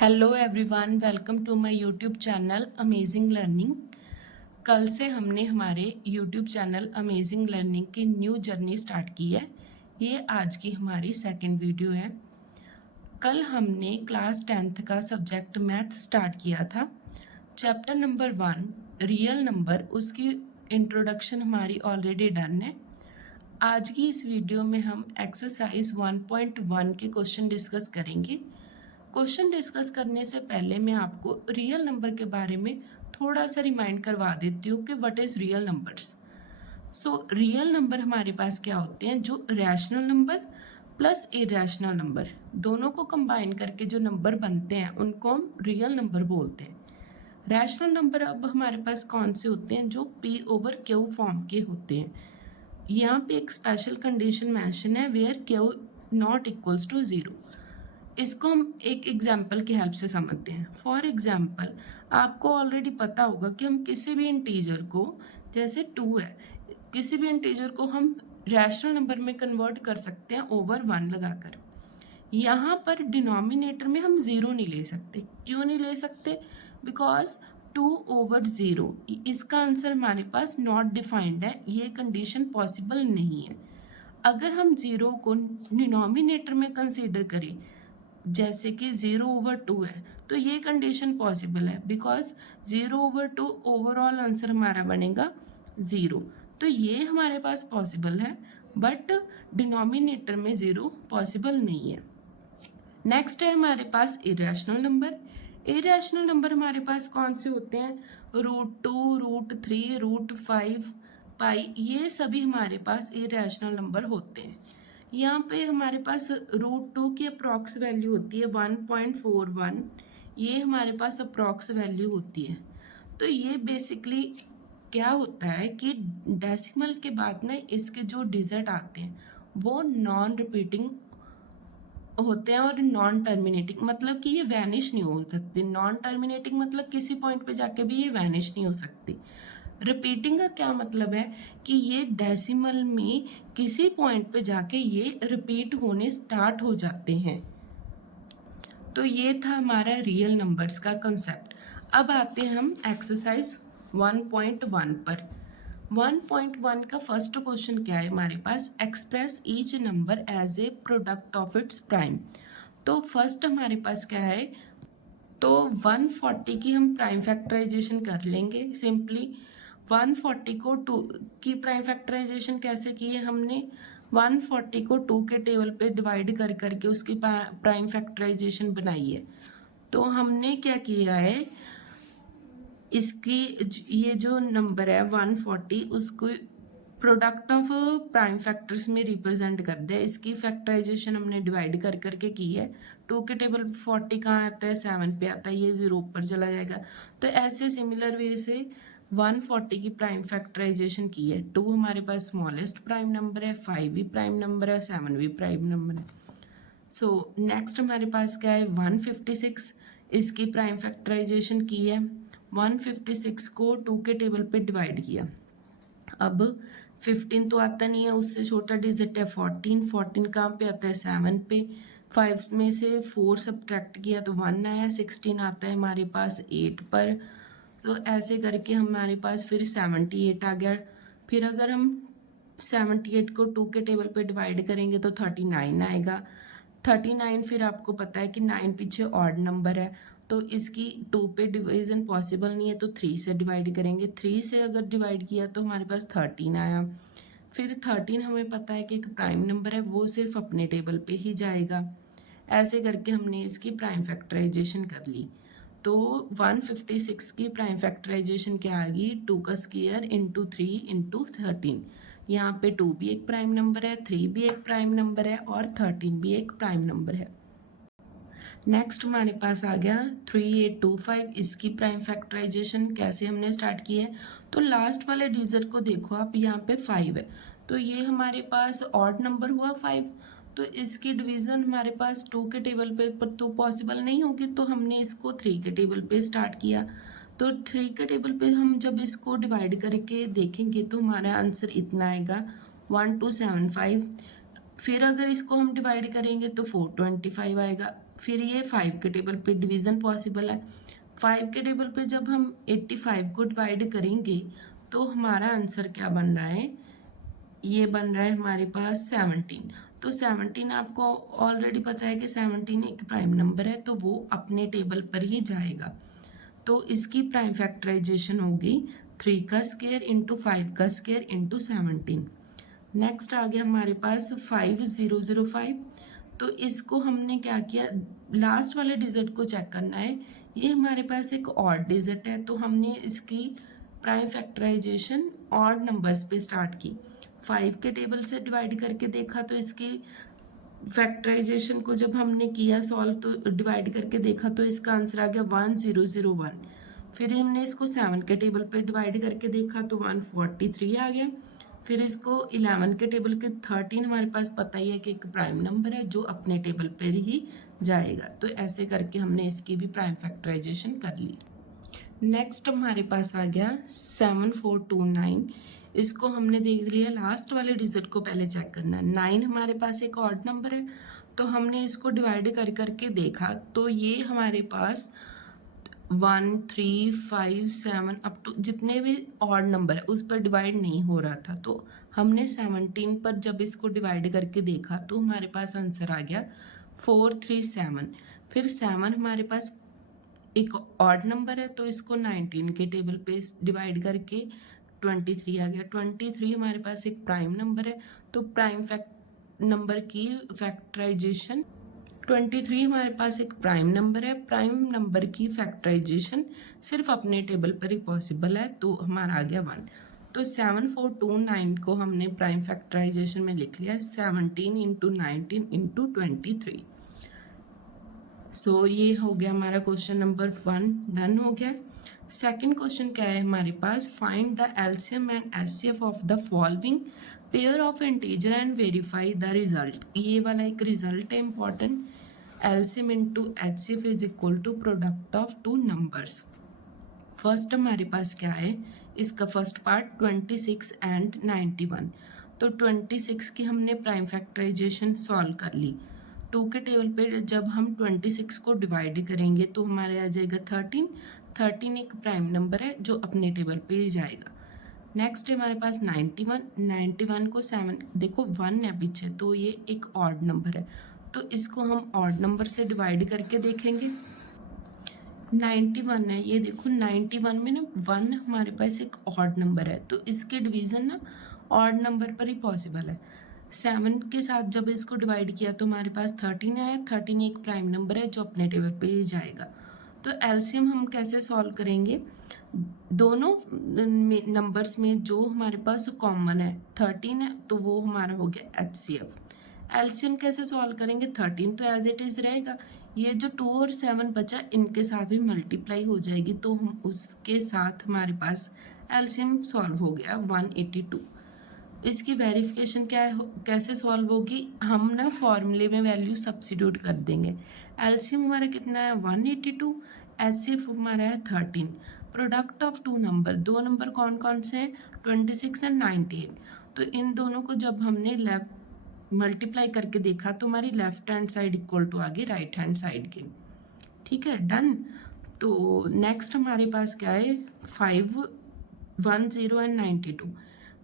Hello everyone, welcome to my YouTube channel amazing learning. कल से हमने हमारे यूट्यूब चैनल अमेजिंग लर्निंग की न्यू जर्नी स्टार्ट की है। ये आज की हमारी सेकंड वीडियो है। कल हमने क्लास 10th का सब्जेक्ट मैथ स्टार्ट किया था। चैप्टर नंबर 1 रियल नंबर, उसकी इंट्रोडक्शन हमारी ऑलरेडी डन है। आज की इस वीडियो में हम एक्सरसाइज 1.1 के क्वेश्चन डिस्कस करेंगे। क्वेश्चन डिस्कस करने से पहले मैं आपको रियल नंबर के बारे में थोड़ा सा रिमाइंड करवा देती हूँ कि what is real numbers. So real number हमारे पास क्या होते हैं, जो rational number plus irrational number दोनों को कंबाइन करके जो नंबर बनते हैं उनको हम रियल नंबर बोलते हैं। रैशनल नंबर अब हमारे पास कौन से होते हैं, जो P/Q फॉर्म के होते हैं। यहाँ पे एक स्पेशल कंडीशन मेंशन है where Q not equals to 0। इसको हम एक एग्जाम्पल की हेल्प से समझते हैं। फॉर एग्जाम्पल, आपको ऑलरेडी पता होगा कि हम किसी भी इंटीजर को, जैसे 2 है, किसी भी इंटीजर को हम रैशनल नंबर में कन्वर्ट कर सकते हैं ओवर 1 लगाकर। यहाँ पर डिनोमिनेटर में हम 0 नहीं ले सकते। क्यों नहीं ले सकते? बिकॉज 2/0, इसका आंसर हमारे पास नॉट डिफाइंड है, ये कंडीशन पॉसिबल नहीं है। अगर हम 0 को डिनोमिनेटर में कंसीडर करें, जैसे कि 0/2 है, तो ये कंडीशन पॉसिबल है, बिकॉज 0/2 ओवरऑल आंसर हमारा बनेगा 0। तो ये हमारे पास पॉसिबल है, बट डिनोमिनेटर में 0 पॉसिबल नहीं है। नेक्स्ट है हमारे पास इरेशनल नंबर। इरेशनल नंबर हमारे पास कौन से होते हैं? √2, √3, √5, पाई, ये सभी हमारे पास इरेशनल नंबर होते हैं। यहाँ पे हमारे पास √2 की अप्रॉक्स वैल्यू होती है 1.41, ये हमारे पास अप्रॉक्स वैल्यू होती है। तो ये बेसिकली क्या होता है कि डेसिमल के बाद ना इसके जो डिजिट आते हैं वो नॉन रिपीटिंग होते हैं और नॉन टर्मिनेटिंग, मतलब कि ये वैनिश नहीं हो सकती। नॉन टर्मिनेटिंग मतलब किसी पॉइंट पे जाके भी ये वैनिश नहीं हो सकती। रिपीटिंग का क्या मतलब है कि ये डेसिमल में किसी पॉइंट पे जाके ये रिपीट होने स्टार्ट हो जाते हैं। तो ये था हमारा रियल नंबर्स का कंसेप्ट। अब आते हैं हम एक्सरसाइज 1.1 पर। 1.1 का फर्स्ट क्वेश्चन क्या है हमारे पास? Express each number as a product of its prime. तो फर्स्ट हमारे पास क्या है, तो 140 की हम प्राइम फैक्टराइजेशन कर लेंगे सिंपली। 140 को 2 की प्राइम फैक्टराइजेशन कैसे की है हमने? 140 को 2 के टेबल पे डिवाइड कर करके उसकी प्राइम फैक्टराइजेशन बनाई है। तो हमने क्या किया है, इसकी ये जो नंबर है 140, उसको प्रोडक्ट ऑफ प्राइम फैक्टर्स में रिप्रेजेंट कर दिया। इसकी फैक्टराइजेशन हमने डिवाइड कर करके की है। 2 के टेबल 40 कहाँ आता है? 7 पे आता है, ये 0 ऊपर चला जाएगा। तो ऐसे सिमिलर वे से 140 की प्राइम फैक्टराइजेशन की है। 2 हमारे पास स्मॉलेस्ट प्राइम नंबर है, 5 भी प्राइम नंबर है, 7 भी प्राइम नंबर है। सो नेक्स्ट हमारे पास क्या है? 156, इसकी प्राइम फैक्टराइजेशन की है। 156 को 2 के टेबल पे डिवाइड किया। अब 15 तो आता नहीं है, उससे छोटा डिजिट है 14। 14 कहाँ पे आता है? 7 पे। 5 में से 4 सब्ट्रैक्ट किया तो 1 आया। 16 आता है हमारे पास 8 पर। तो ऐसे करके हमारे पास फिर 78 आ गया। फिर अगर हम 78 को 2 के टेबल पे डिवाइड करेंगे तो 39 आएगा। 39 फिर आपको पता है कि 9 पीछे ऑड नंबर है, तो इसकी 2 पे डिवीजन पॉसिबल नहीं है, तो 3 से डिवाइड करेंगे। 3 से अगर डिवाइड किया तो हमारे पास 13 आया। फिर 13 हमें पता है कि एक प्राइम नंबर है, वो सिर्फ अपने टेबल पे ही जाएगा। ऐसे करके हमने इसकी प्राइम फैक्टराइजेशन कर ली। तो 156 की प्राइम फैक्टराइजेशन क्या आ गई? 2 का स्क्वायर इंटू 3 इंटू 13। यहाँ पे 2 भी एक प्राइम नंबर है, 3 भी एक प्राइम नंबर है और 13 भी एक प्राइम नंबर है। नेक्स्ट हमारे पास आ गया 3825, इसकी प्राइम फैक्टराइजेशन कैसे हमने स्टार्ट की है? तो लास्ट वाले डिजिट को देखो आप, यहाँ पे 5 है, तो ये हमारे पास ऑड नंबर हुआ 5। तो इसकी डिवीजन हमारे पास 2 के टेबल पे पर तो पॉसिबल नहीं होगी, तो हमने इसको 3 के टेबल पे स्टार्ट किया। तो 3 के टेबल पे हम जब इसको डिवाइड करके देखेंगे तो हमारा आंसर इतना आएगा 1275। फिर अगर इसको हम डिवाइड करेंगे तो 425 आएगा। फिर ये 5 के टेबल पे डिवीज़न पॉसिबल है। 5 के टेबल पे जब हम 85 को डिवाइड करेंगे तो हमारा आंसर क्या बन रहा है, ये बन रहा है हमारे पास 17। तो 17 आपको ऑलरेडी पता है कि 17 एक प्राइम नंबर है, तो वो अपने टेबल पर ही जाएगा। तो इसकी प्राइम फैक्टराइजेशन होगी 3 का स्क्वायर इंटू 5 का स्क्वायर इंटू 17। नेक्स्ट आ गया हमारे पास 5005। तो इसको हमने क्या किया, लास्ट वाले डिजिट को चेक करना है। ये हमारे पास एक ऑड डिजिट है, तो हमने इसकी प्राइम फैक्टराइजेशन ऑड नंबर्स पे स्टार्ट की। 5 के टेबल से डिवाइड करके देखा तो इसकी फैक्टराइजेशन को जब हमने किया सॉल्व तो डिवाइड करके देखा तो इसका आंसर आ गया 1001। फिर हमने इसको 7 के टेबल पे डिवाइड करके देखा तो 143 आ गया। फिर इसको 11 के टेबल के 13 हमारे पास पता ही है कि एक प्राइम नंबर है जो अपने टेबल पर ही जाएगा। तो ऐसे करके हमने इसकी भी प्राइम फैक्टराइजेशन कर ली। नेक्स्ट हमारे पास आ गया 7429। इसको हमने देख लिया, लास्ट वाले डिजिट को पहले चेक करना है। 9 हमारे पास एक ऑड नंबर है, तो हमने इसको डिवाइड कर करके देखा तो ये हमारे पास 1 3 5 7 अप टू जितने भी ऑड नंबर है उस पर डिवाइड नहीं हो रहा था। तो हमने 17 पर जब इसको डिवाइड करके देखा तो हमारे पास आंसर आ गया 437। फिर 7 हमारे पास एक ऑड नंबर है, तो इसको 19 के टेबल पे डिवाइड करके 23 आ गया। 23 हमारे पास एक प्राइम नंबर है, तो प्राइम नंबर की फैक्टराइजेशन 23 हमारे पास एक प्राइम नंबर है, प्राइम नंबर की फैक्टराइजेशन सिर्फ अपने टेबल पर ही पॉसिबल है, तो हमारा आ गया 1। तो 7429 को हमने प्राइम फैक्टराइजेशन में लिख लिया 17 इंटू 19 इंटू 23। सो ये हो गया हमारा क्वेश्चन नंबर 1 डन हो गया। सेकंड क्वेश्चन क्या है हमारे पास, find the LCM and HCF of the following pair of integer and verify the result. ये वाला एक रिजल्ट है important. LCM into HCF is equal to product of two numbers. First हमारे पास क्या है, इसका फर्स्ट पार्ट 26 एंड 91। तो 26 की हमने प्राइम फैक्टराइजेशन सॉल्व कर ली। 2 के टेबल पे जब हम 26 को डिवाइड करेंगे तो हमारे आ जाएगा 13। 13 एक प्राइम नंबर है जो अपने टेबल पे ही जाएगा। नेक्स्ट है हमारे पास 91। 91 को 7 देखो 1 है पीछे, तो ये एक ऑड नंबर है, तो इसको हम ऑड नंबर से डिवाइड करके देखेंगे। 91 है, ये देखो 91 में ना 1 हमारे पास एक ऑड नंबर है, तो इसके डिवीज़न ना ऑड नंबर पर ही पॉसिबल है। 7 के साथ जब इसको डिवाइड किया तो हमारे पास 13 आया। 13 एक प्राइम नंबर है जो अपने टेबल पे ही जाएगा। तो एलसीएम हम कैसे सॉल्व करेंगे, दोनों नंबर्स में जो हमारे पास कॉमन है 13 है, तो वो हमारा हो गया एचसीएफ। एलसीएम कैसे सॉल्व करेंगे, 13 तो एज इट इज़ रहेगा, ये जो 2 और 7 बचा इनके साथ भी मल्टीप्लाई हो जाएगी, तो हम उसके साथ हमारे पास एलसीएम सॉल्व हो गया 182। इसकी वेरिफिकेशन क्या है, कैसे सॉल्व होगी, हम ना फॉर्मूले में वैल्यू सब्सिट्यूट कर देंगे। एलसीएम हमारा कितना है 182, एचसीएफ हमारा है 13। प्रोडक्ट ऑफ टू नंबर, दो नंबर कौन कौन से हैं 26 एंड 98। तो इन दोनों को जब हमने लेफ्ट मल्टीप्लाई करके देखा तो हमारी left hand side equal to आ गई राइट हैंड साइड की। ठीक है, डन। तो नेक्स्ट हमारे पास क्या है 5 10 एंड 92।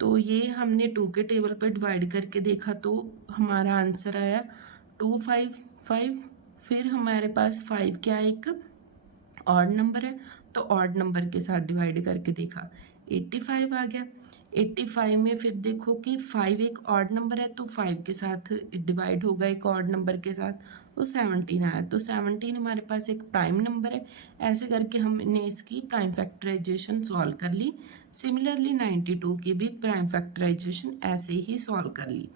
तो ये हमने 2 के टेबल पर डिवाइड करके देखा तो हमारा आंसर आया 255। फिर हमारे पास 5 क्या एक ऑड नंबर है, तो ऑड नंबर के साथ डिवाइड करके देखा 85 आ गया। 85 में फिर देखो कि 5 एक ऑड नंबर है, तो 5 के साथ डिवाइड होगा एक ऑड नंबर के साथ, तो 17 आया। तो 17 हमारे पास एक प्राइम नंबर है। ऐसे करके हमने इसकी प्राइम फैक्टराइजेशन सॉल्व कर ली। सिमिलरली 92 की भी प्राइम फैक्टराइजेशन ऐसे ही सॉल्व कर ली।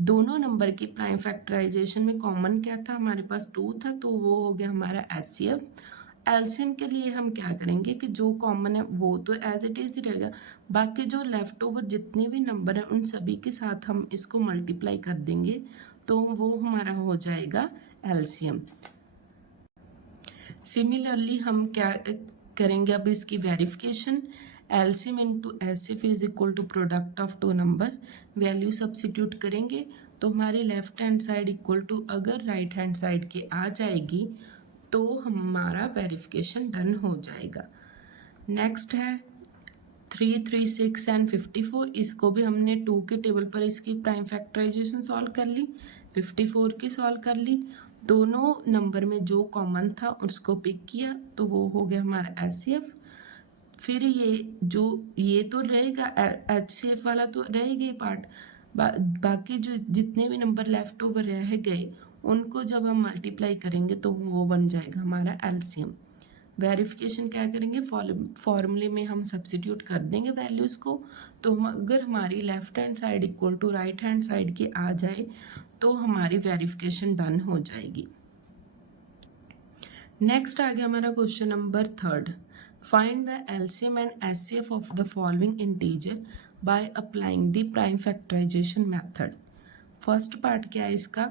दोनों नंबर की प्राइम फैक्टराइजेशन में कॉमन क्या था, हमारे पास 2 था, तो वो हो गया हमारा एचसीएफ। एलसीएम के लिए हम क्या करेंगे कि जो कॉमन है वो तो एज इट इज ही रहेगा, बाकी जो लेफ्ट ओवर जितने भी नंबर हैं उन सभी के साथ हम इसको मल्टीप्लाई कर देंगे, तो वो हमारा हो जाएगा एलसीएम। सिमिलरली हम क्या करेंगे अब इसकी verification. LCM into HCF is equal to product of two number. Value substitute करेंगे तो हमारी left hand side equal to अगर राइट हैंड साइड की आ जाएगी तो हमारा वेरिफिकेशन डन हो जाएगा। नेक्स्ट है 3, 3, 6 एंड 54। इसको भी हमने 2 के टेबल पर इसकी प्राइम फैक्टराइजेशन सॉल्व कर ली, 54 की सॉल्व कर ली। दोनों नंबर में जो कॉमन था उसको पिक किया तो वो हो गया हमारा एचसीएफ। फिर ये तो रहेगा, एचसीएफ वाला तो रहेगा ही पार्ट। बाकी जो जितने भी नंबर लेफ्ट ओवर रह गए उनको जब हम मल्टीप्लाई करेंगे तो वो बन जाएगा हमारा एलसीएम। वेरिफिकेशन क्या करेंगे, फॉर्मूले में हम सब्सिट्यूट कर देंगे वैल्यूज़ को। तो अगर हमारी left hand side equal to right hand side की आ जाए तो हमारी वेरिफिकेशन डन हो जाएगी। नेक्स्ट आ गया हमारा question number 3। Find the LCM and HCF of the following integer by applying the prime factorisation method. First part क्या है इसका,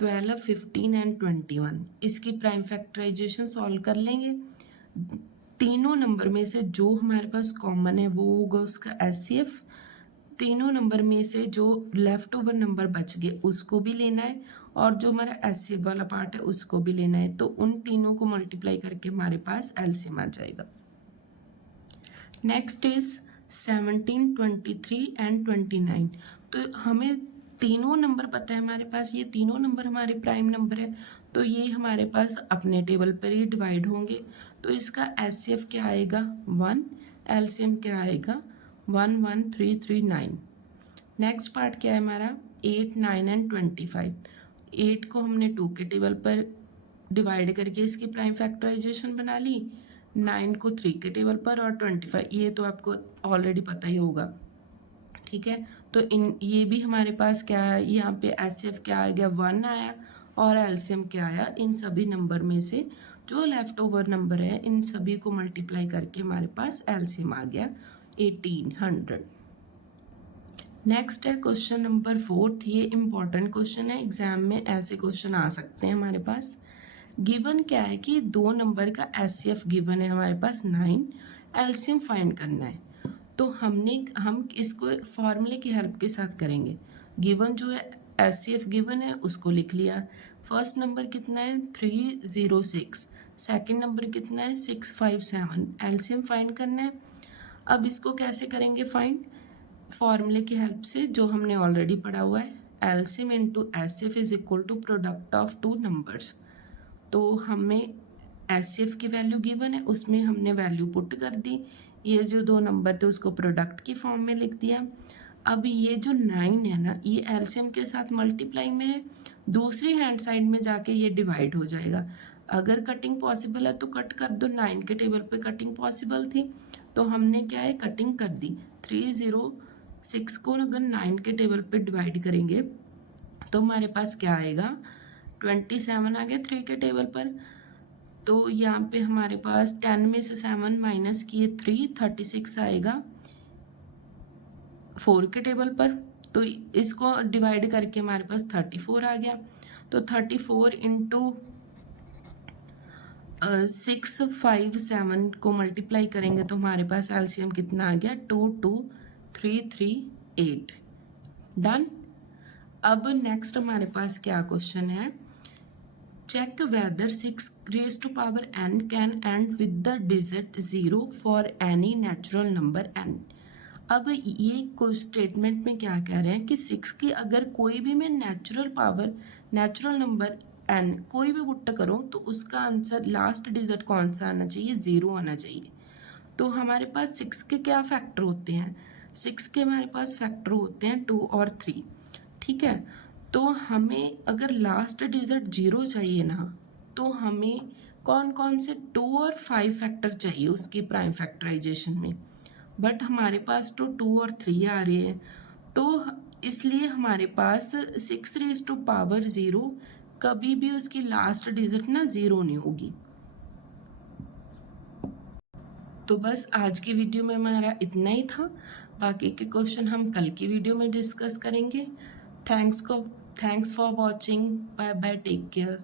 12, 15 एंड 21। इसकी प्राइम फैक्टराइजेशन सॉल्व कर लेंगे। तीनों नंबर में से जो हमारे पास कॉमन है वो होगा उसका एचसीएफ। तीनों नंबर में से जो लेफ्ट ओवर नंबर बच गए उसको भी लेना है और जो हमारा एचसीएफ वाला पार्ट है उसको भी लेना है। तो उन तीनों को मल्टीप्लाई करके हमारे पास एलसीएम आ जाएगा। Next is 17, 23 and 29। तो हमें तीनों नंबर पता है हमारे पास, ये तीनों नंबर हमारे प्राइम नंबर है तो ये हमारे पास अपने टेबल पर ही डिवाइड होंगे। तो इसका एचसीएफ क्या आएगा 1, एलसीएम क्या आएगा 1, 1, 3, 3, 9। नेक्स्ट पार्ट क्या है हमारा 8, 9 एंड 25। 8 को हमने 2 के टेबल पर डिवाइड करके इसकी प्राइम फैक्टराइजेशन बना ली, 9 को 3 के टेबल पर और 25 ये तो आपको ऑलरेडी पता ही होगा। ठीक है, तो ये भी हमारे पास क्या है, यहाँ पे एचसीएफ क्या आ गया 1 आया और एलसीएम क्या आया। इन सभी नंबर में से जो लेफ्ट ओवर नंबर है इन सभी को मल्टीप्लाई करके हमारे पास एलसीएम आ गया 1800। नेक्स्ट है क्वेश्चन नंबर 4। ये इंपॉर्टेंट क्वेश्चन है, एग्जाम में ऐसे क्वेश्चन आ सकते हैं हमारे पास। गिवन क्या है कि दो नंबर का एचसीएफ गिवन है हमारे पास 9, एलसीएम फाइंड करना है। तो हम इसको फॉर्मूले की हेल्प के साथ करेंगे। गिवन जो है एचसीएफ गिवन है उसको लिख लिया। फर्स्ट नंबर कितना है 306, सेकंड नंबर कितना है 657, एलसीएम फाइंड करना है। अब इसको कैसे करेंगे फाइंड, फॉर्मूले की हेल्प से जो हमने ऑलरेडी पढ़ा हुआ है, LCM into HCF is equal to product of two numbers. तो हमें एचसीएफ की वैल्यू गिवन है उसमें हमने वैल्यू पुट कर दी, ये जो दो नंबर थे उसको प्रोडक्ट की फॉर्म में लिख दिया। अब ये जो 9 है ना ये एलसीएम के साथ मल्टीप्लाई में है, दूसरी हैंड साइड में जाके ये डिवाइड हो जाएगा। अगर कटिंग पॉसिबल है तो कट कर दो, 9 के टेबल पे कटिंग पॉसिबल थी तो हमने क्या है कटिंग कर दी। 306 को अगर 9 के टेबल पे डिवाइड करेंगे तो हमारे पास क्या आएगा 27 आ गया 3 के टेबल पर। तो यहाँ पे हमारे पास 10 में से 7 माइनस किए 3, 36 आएगा 4 के टेबल पर। तो इसको डिवाइड करके हमारे पास 34 आ गया। तो 34 इंटू 657 को मल्टीप्लाई करेंगे तो हमारे पास एलसीएम कितना आ गया 22338। डन। अब नेक्स्ट हमारे पास क्या क्वेश्चन है, check whether 6 raised to power n can end with the digit 0 for any natural number n। अब ये कुछ स्टेटमेंट में क्या कह रहे हैं कि 6 की अगर कोई भी मैं नेचुरल नंबर n कोई भी पुट करो तो उसका आंसर लास्ट डिजिट कौन सा आना चाहिए 0 आना चाहिए। तो हमारे पास 6 के क्या फैक्टर होते हैं, 6 के हमारे पास फैक्टर होते हैं 2 और 3। ठीक है, तो हमें अगर लास्ट डिजिट 0 चाहिए ना तो हमें कौन कौन से 2 और 5 फैक्टर चाहिए उसकी प्राइम फैक्टराइजेशन में, बट हमारे पास तो 2 और 3 आ रहे हैं। तो इसलिए हमारे पास 6 रेज़ टू पावर 0 कभी भी उसकी लास्ट डिजिट ना 0 नहीं होगी। तो बस आज की वीडियो में हमारा इतना ही था, बाकी के क्वेश्चन हम कल की वीडियो में डिस्कस करेंगे। Thanks for watching, bye bye, take care.